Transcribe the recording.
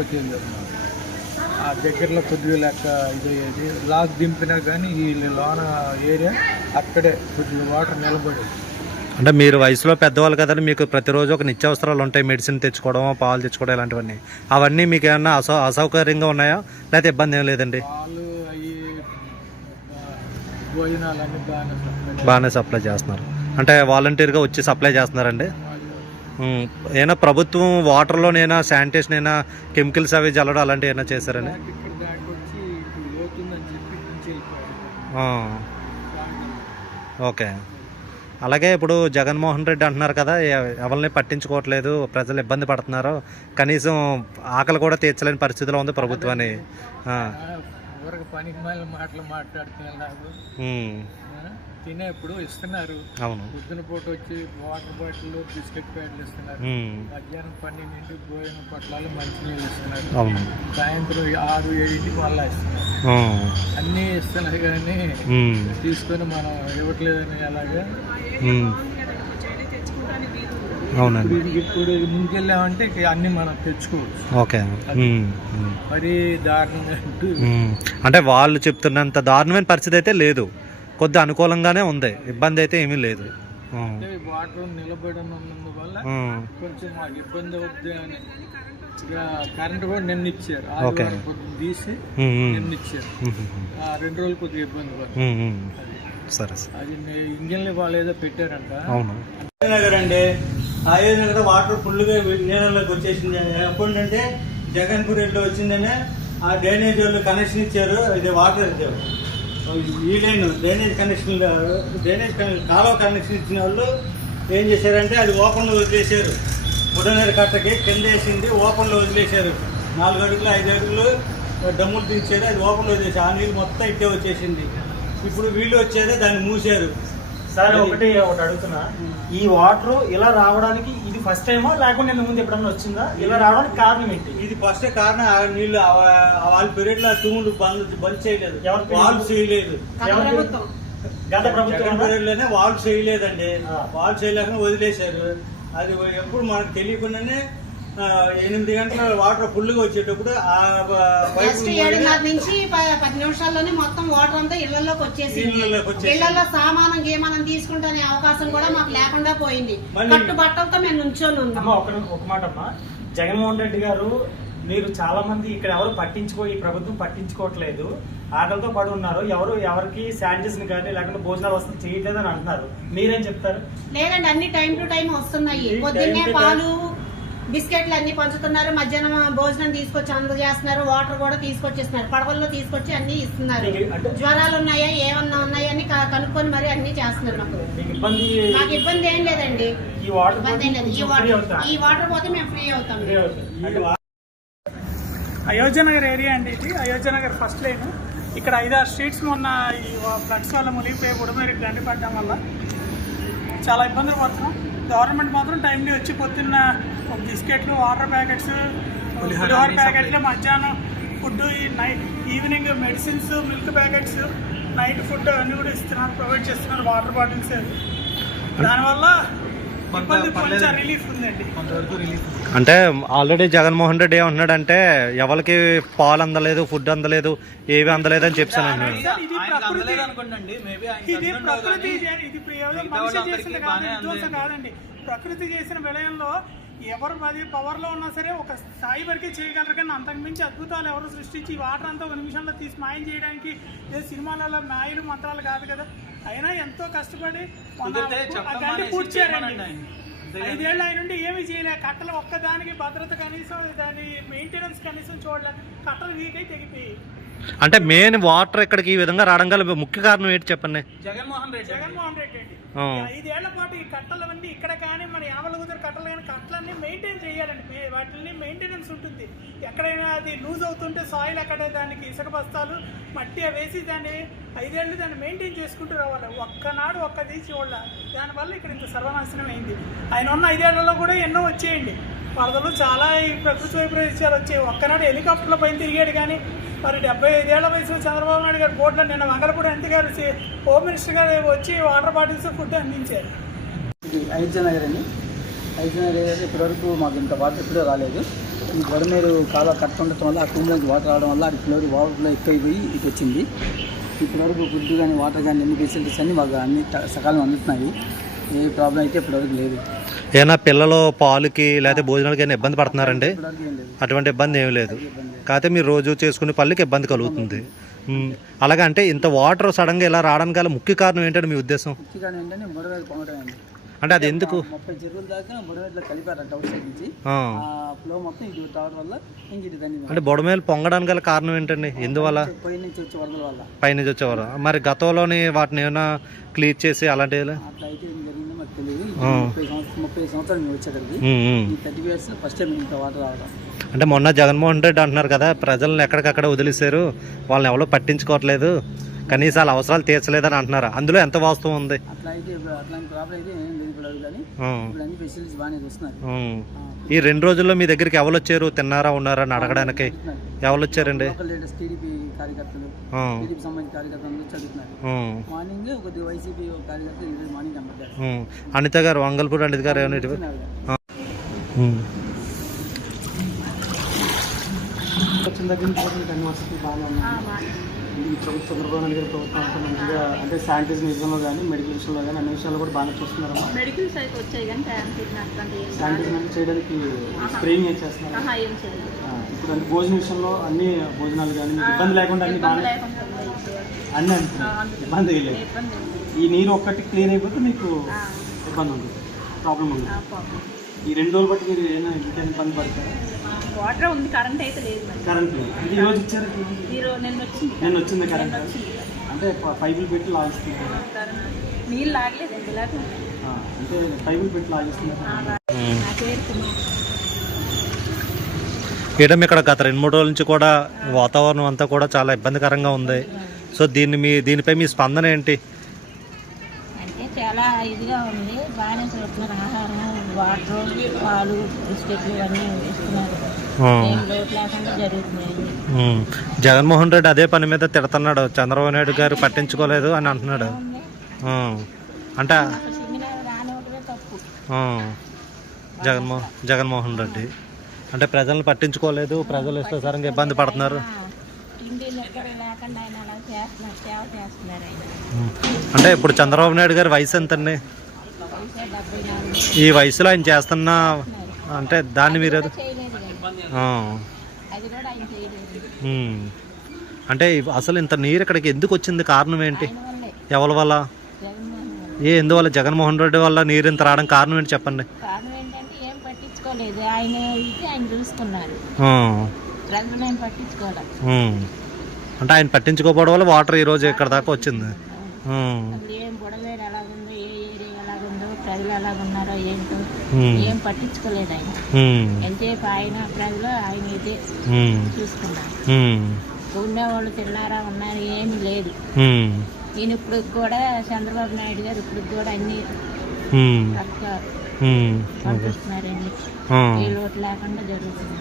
వచ్చేది ఆ దగ్గరలో కొద్దిగా లెక్క ఇదయ్యేది. లాక్ దింపినా కానీ ఈ లోన ఏరియా అక్కడే కొద్దిగా వాటర్ నిలబడేది. అంటే మీరు వయసులో పెద్దవాళ్ళు కదండి, మీకు ప్రతిరోజు ఒక నిత్యావసరాలు ఉంటాయి, మెడిసిన్ తెచ్చుకోవడం, పాలు తెచ్చుకోవడం, ఇలాంటివన్నీ. అవన్నీ మీకు ఏమన్నా అసౌకర్యంగా ఉన్నాయా, లేకపోతే ఇబ్బంది ఏం లేదండి? పాలు అవి భోజనాలు అన్నీ బాగానే సప్లై చేస్తున్నారు. అంటే వాలంటీర్గా వచ్చి సప్లై చేస్తున్నారండి. ఏమైనా ప్రభుత్వం వాటర్లోనైనా శానిటేషన్ అయినా కెమికల్స్ అవి జల్లడం అలాంటివి ఏమైనా చేశారండి? ఓకే. అలాగే ఇప్పుడు జగన్మోహన్ రెడ్డి అంటున్నారు కదా, ఎవరిని పట్టించుకోవట్లేదు, ప్రజలు ఇబ్బంది పడుతున్నారు, కనీసం ఆకలి కూడా తీర్చలేని పరిస్థితిలో ఉంది ప్రభుత్వాన్ని. పనికి మాటలు మాట్లాడుతున్నారు, తినేప్పుడు ఇస్తున్నారు. అవును. పొద్దున పూట వచ్చి వాటర్ బాటిల్, బిస్కెట్ ప్యాకెట్లు ఇస్తున్నారు. మధ్యాహ్నం 12 భోజనం పొట్లాలు, మంచినీళ్ళు ఇస్తున్నారు. అవును. సాయంత్రం 6-7 మళ్ళా ఇస్తున్నారు. అన్నీ ఇస్తున్నారు కానీ తీసుకొని మనం ఇవ్వట్లేదని ఎలాగా. అవునండి. ఇప్పుడు ముందుకెళ్ళామంటే అన్ని మనం తెచ్చుకోవచ్చు. ఓకే. మరీ దారుణంగా అంటే వాళ్ళు చెప్తున్నంత దారుణమైన పరిస్థితి అయితే లేదు, కొద్ది అనుకూలంగానే ఉంది, ఇబ్బంది అయితే ఏమీ లేదు. వాటర్ నిలబడి ఉన్నందువల్ల కొంచెం మాకు ఇబ్బంది అవుద్ది అని కరెంట్ కూడా నిన్న ఇచ్చారు. తీసి నిన్న ఇచ్చారు. 2 రోజులు కొద్దిగా ఇబ్బంది పడుతుంది. సరే. అది ఇంజన్లు వాళ్ళు ఏదో పెట్టారంట. అవును. నగర్ అండి, అయోధ్య వాటర్ ఫుల్గా నీళ్ళలోకి వచ్చేసింది. ఎప్పుడంటే జగన్పూర్ రెడ్డి వచ్చిందనే ఆ డ్రైనేజ్ వాళ్ళు కనెక్షన్ ఇచ్చారు. ఇది వాటర్ ఈ లైన్ డ్రైనేజ్ కాలువ కనెక్షన్ ఇచ్చిన వాళ్ళు ఏం చేశారంటే అది ఓపెన్లో వదిలేశారు. బుడనేరు కట్టకి కింద వేసింది ఓపెన్లో వదిలేశారు. 4 అడుగులు 5 అడుగులు డమ్ములు దించారు, అది ఓపెన్లో వదిలేశారు. ఆ నీళ్ళు మొత్తం ఇట్టే వచ్చేసింది. ఇప్పుడు వీళ్ళు వచ్చేదే దాన్ని మూసారు. సరే, ఒకటి అడుగుతున్నా, ఈ వాటర్ ఇలా రావడానికి ఇది ఫస్ట్ టైమా లేకుండా ముందు ఎప్పుడన్నా వచ్చిందా? ఇలా రావడానికి కారణం ఏంటి? ఇది ఫస్ట్ కారణం. ఆ నీళ్లు వాళ్ళ పీరియడ్ లో తూములు బంద్ చేయలేదు, వాల్వ్ చేయలేదు. గత ప్రభుత్వం పీరియడ్ లోనే వాల్వ్ చేయలేదండి. వాల్వ్ చేయలేక వదిలేశారు. అది ఎప్పుడు మనకు తెలియకుండానే 8 గంటల వాటర్ ఫుల్గా వచ్చేటప్పుడు 7:30 నుంచి 10 నిమిషాల్లోనే మొత్తం వాటర్ అంతా ఇళ్లలోకి వచ్చేసి ఇళ్లలో సామానం గేమానం తీసుకుంటే అవకాశం కూడా మాకు లేకుండా పోయింది. కట్టు బట్టలతో మేము నుంచొని ఉన్నాం. ఒక మాట అమ్మా, జగన్మోహన్ రెడ్డి గారు, మీరు చాలా మంది ఇక్కడ ఎవరు ఈ ప్రభుత్వం పట్టించుకోవట్లేదు, ఆకలితో పడి ఉన్నారు, ఎవరికి శానిటైజేషన్ కానీ లేకుండా భోజనాలు వస్తుంది చేయట్లేదు అని అంటున్నారు. మీరేం చెప్తారు? లేదండి, అన్ని టైం టు టైం వస్తున్నాయి. పొద్దున్నే పాలు, బిస్కెట్లు అన్ని పంచుతున్నారు, మధ్యాహ్నం భోజనం తీసుకొచ్చి అందజేస్తున్నారు, వాటర్ కూడా తీసుకొచ్చేస్తున్నారు, పడవల్లో తీసుకొచ్చి అన్ని ఇస్తున్నారు. జ్వరాలు ఉన్నాయా, ఏమన్నా ఉన్నాయా అని కనుక్కొని మరి అన్ని చేస్తున్నారు. మాకు ఇబ్బంది ఏం లేదండి. ఈ వాటర్ పోతే మేము ఫ్రీ అవుతాం. అయోధ్య నగర్ ఏరియా అండి ఇది. Ayodhya Nagar first line. ఇక్కడ 5-6 స్ట్రీట్స్ మొన్న ఈ ఫ్లడ్స్ వల్ల మునిగిపోయి బుడమేరికి గండి పడడం వల్ల చాలా ఇబ్బందులు పడుతున్నాం. గవర్నమెంట్ మాత్రం టైంలీ వచ్చి పొద్దున్న బిస్కెట్లు, వాటర్ ప్యాకెట్స్, పులిహోర ప్యాకెట్లు, మధ్యాహ్నం food, evening medicines, milk packets, night food అన్నీ కూడా ఇస్తున్నారు, ప్రొవైడ్ చేస్తున్నారు, వాటర్ బాటిల్స్. దానివల్ల కొంచెం రిలీఫ్ ఉందండి. అంటే ఆల్రెడీ జగన్మోహన్ రెడ్డి ఏమంటున్నాడంటే ఎవరికి పాలు అందలేదు, ఫుడ్ అందలేదు, ఏవి అందలేదు అని చెప్తాను అన్నాడు. కాదండి, ప్రకృతి చేసిన విలయంలో ఎవరు అది పవర్లో ఉన్నా సరే ఒక స్థాయి వరకే చేయగలరు, కానీ అంతకుమించి అద్భుతాలు ఎవరు సృష్టించి వాటర్ అంతా 1 నిమిషంలో తీసి మాయం చేయడానికి ఏ సినిమాలలో మాయలు మంత్రాలు కాదు కదా. అయినా ఎంతో కష్టపడి గండి పూర్తి చేయాలండి. 5 ఏళ్ళు ఆయన నుండి ఏమీ చేయలే. కట్టలు ఒక్కదానికి భద్రత కనీసం, దాని మెయింటెనెన్స్ కనీసం చూడలేదు. కట్టలు వీకై తెగిపోయి. అంటే మెయిన్ వాటర్ ఇక్కడికి ఈ విధంగా రావడం గల ముఖ్య కారణం ఏంటి చెప్పండి? జగన్మోహన్ రెడ్డి అండి. 5 ఏళ్ల పాటు ఈ కట్టలవన్నీ ఇక్కడ కానీ మన యావలగుదరు కట్టలు కానీ కట్టలన్నీ మెయింటైన్ చేయాలండి. వాటిని మెయింటెనెన్స్ ఉంటుంది. ఎక్కడైనా అది లూజ్ అవుతుంటే సాయిల్ అక్కడ దానికి ఇసుక బస్తాలు మట్టి వేసి దాన్ని 5 ఏళ్ళు దాన్ని మెయింటైన్ చేసుకుంటూ రావాలి. ఒక్కనాడు ఒక్కది చూడాల. దానివల్ల ఇక్కడ ఇంత సర్వనాశనం అయింది. ఆయన ఉన్న 5 ఏళ్లలో కూడా ఎన్నో వచ్చేయండి వరదలు, చాలా ఈ ప్రకృతి వైపరీత్యాలు వచ్చాయి. ఒక్కనాడు హెలికాప్టర్ల పైన తిరిగాడు కానీ మరి 75 ఏళ్ల వయసులో చంద్రబాబు నాయుడు గారి బోర్డులో నిన్న మంగళపూడి ఎంపీ గారు, హోమ్ మినిస్టర్ గారు వచ్చి వాటర్ బాటిల్స్, ఫుడ్ అందించారు. ఇది అయోధ్య నగర్ అండి. అయోధ్య నగర్ ఇప్పటివరకు మాకు ఇంత వాటర్ ఎప్పుడూ రాలేదు. ఈ గొడమేరు కాలువ కట్ట ఉండటం వల్ల ఆ కుంభలోకి వాటర్ రావడం వల్ల అది ఫ్లోర్ వాటర్లో ఎక్కువైపోయి ఇటు వచ్చింది. ఇప్పటివరకు ఫుడ్ కానీ వాటర్ కానీ అన్ని ఫెసిలిటీస్ అన్నీ మాకు అన్ని సకాలం అందుతున్నాయి. ఏ ప్రాబ్లం అయితే ఇప్పటివరకు లేదు. ఏమైనా పిల్లలు పాలుకి లేకపోతే భోజనాలకి అయినా ఇబ్బంది పడుతున్నారండి? ఇప్పటివరకు ఏం లేదు. అటువంటి ఇబ్బంది ఏమీ లేదు. కాకపోతే మీరు రోజు చేసుకునే పళ్ళకి ఇబ్బంది కలుగుతుంది. అలాగే అంటే ఇంత వాటర్ సడన్గా ఇలా రావడానికి గల ముఖ్య కారణం ఏంటంటే మీ ఉద్దేశం? ముఖ్యంగా ఏంటంటే బుడవేలు పొంగటం. అంటే అది ఎందుకు? 30 చెరువుల దాకా బుడవేట్లో కలిపారంట అవుట్ సైడ్ నుంచి. ఆ ఫ్లో మొత్తం ఇటు రావడం వల్ల ఇంక ఇది దాన్ని అంటే బుడమేలు పొంగడానికి గల కారణం ఏంటండి? ఎందువల్ల? పై నుంచి వచ్చే వరదల వల్ల. పైనుంచి వచ్చేవారు. మరి గతంలోని వాటిని ఏమైనా క్లియర్ చేసి అలాంటివి? అట్లా అయితే ఏం జరిగిందో మాకు తెలియదు. 30 సంవత్సరాలు మేము వచ్చేటప్పటికి ఈ 30 years ఫస్ట్ టైం ఇంత వాటర్ రావడం. అంటే మొన్న జగన్మోహన్ రెడ్డి అంటున్నారు కదా, ప్రజలను ఎక్కడికక్కడ వదిలేశారు, వాళ్ళని ఎవరో పట్టించుకోవట్లేదు, కనీసం వాళ్ళ అవసరాలు తీర్చలేదని అంటున్నారు. అందులో ఎంత వాస్తవం ఉంది? అట్లా అయితే అట్లాంటి ప్రాబ్లం అయితే ఏం లేదు ఇప్పుడు. కానీ ఇప్పుడు అన్ని ఫెసిలిటీస్ బాగానే వస్తున్నారు. ఈ 2 రోజుల్లో మీ దగ్గరికి ఎవరు వచ్చారు, తిన్నారా ఉన్నారా అని అడగడానికి? ఎవరు వచ్చారండి? లేటెస్ట్ టీడీపీ కార్యకర్తలు, టీడీపీ సంబంధించిన కార్యకర్తలు వచ్చి అడుగుతున్నారు. మార్నింగ్ కొద్దిగా వైసీపీ కార్యకర్తలు ఈరోజు మార్నింగ్ కనబడ్డారు. అనిత గారు, వంగల్పూడి అనిత గారు ఏమైనా వచ్చిన దగ్గర నుంచి 10 months బాగానే ఉన్నాయి. ఈ ప్రభుత్వం చంద్రబాబు నాయుడు గారి ప్రభుత్వం అంతా మంచిగా అంటే శానిటైజేషన్ విషయంలో కానీ మెడికల్ విషయంలో కానీ అన్ని విషయాలు కూడా బాగానే చూస్తున్నారమ్మా. మెడికల్స్ అయితే వచ్చాయి కానీ శానిటైజేషన్ చేయడానికి స్ప్రేయింగ్ ఏం చేస్తున్నారు? ఇప్పుడు అన్ని భోజన విషయంలో అన్ని భోజనాలు కానీ ఇబ్బంది లేకుండా అన్ని బాగా అన్నీ ఇబ్బంది లేదు. ఈ నీరు ఒక్కటి క్లియర్ అయిపోతే మీకు ఇబ్బంది ఉంది, ప్రాబ్లం ఉంది. ఈ 2 రోజులు బట్టి మీరు ఏమైనా ఇంకేమైనా ఇబ్బంది పడతారు? వాటర్ ఉంది, కరెంట్ అయితే లేదు. కరెంట్ లేదు. అంటే ఈ రోజు ఇచ్చారు? నిన్న వచ్చింది కరెంట్. అంటే పైపులు పెట్టి లాగిస్తున్నారు. నీళ్ళు లాగలేదు అంటే పైపులు పెట్టి లాగిస్తున్నారు. మేడం ఇక్కడ గత 2-3 రోజుల నుంచి కూడా వాతావరణం అంతా కూడా చాలా ఇబ్బందికరంగా ఉంది. సో దీనిపై మీ స్పందన ఏంటి? అంటే చాలా ఇదిగా ఉంది. బాగానే చూస్తున్నారు. ఆహారం, వాటర్, పాలు, బిస్కెట్లు ఇవన్నీ ఇస్తున్నారు. లోటు లేకుండా జరుగుతున్నాయి. జగన్మోహన్ రెడ్డి అదే పని మీద తిడుతున్నాడు, చంద్రబాబు నాయుడు గారు పట్టించుకోలేదు అని అంటున్నాడు. అంటే జగన్మోహన్ రెడ్డి అంటే ప్రజలను పట్టించుకోలేదు, ప్రజలు ఇష్టసారంగా ఇబ్బంది పడుతున్నారు. అంటే ఇప్పుడు చంద్రబాబు నాయుడు గారి వయసు ఎంతండి? ఈ వయసులో ఆయన చేస్తున్న అంటే దాన్ని మీరు అంటే అసలు ఇంత నీరు ఇక్కడికి ఎందుకు వచ్చింది? కారణం ఏంటి? ఎవరి వల్ల? ఎందువల్ల? జగన్మోహన్ రెడ్డి వల్ల నీరు ఇంత రావడం కారణం ఏంటి చెప్పండి. అంటే ఆయన పట్టించుకోకపోవడం వల్ల వాటర్ ఈ రోజు ఇక్కడ దాకా వచ్చింది. ప్రజలు ఎలాగున్నారో ఏంటో ఏం పట్టించుకోలేదు ఆయన. ఎంతసేపు ఆయన ప్రజలు ఆయన ఇదే చూసుకున్నారు. ఉండేవాళ్ళు తిన్నారా ఉన్నారు ఏమి లేదు. ఈయన ఇప్పుడు కూడా చంద్రబాబు నాయుడు గారు ఇప్పుడు కూడా అన్ని పంపిస్తున్నారండి. ఏ లోటు లేకుండా జరుగుతుంది.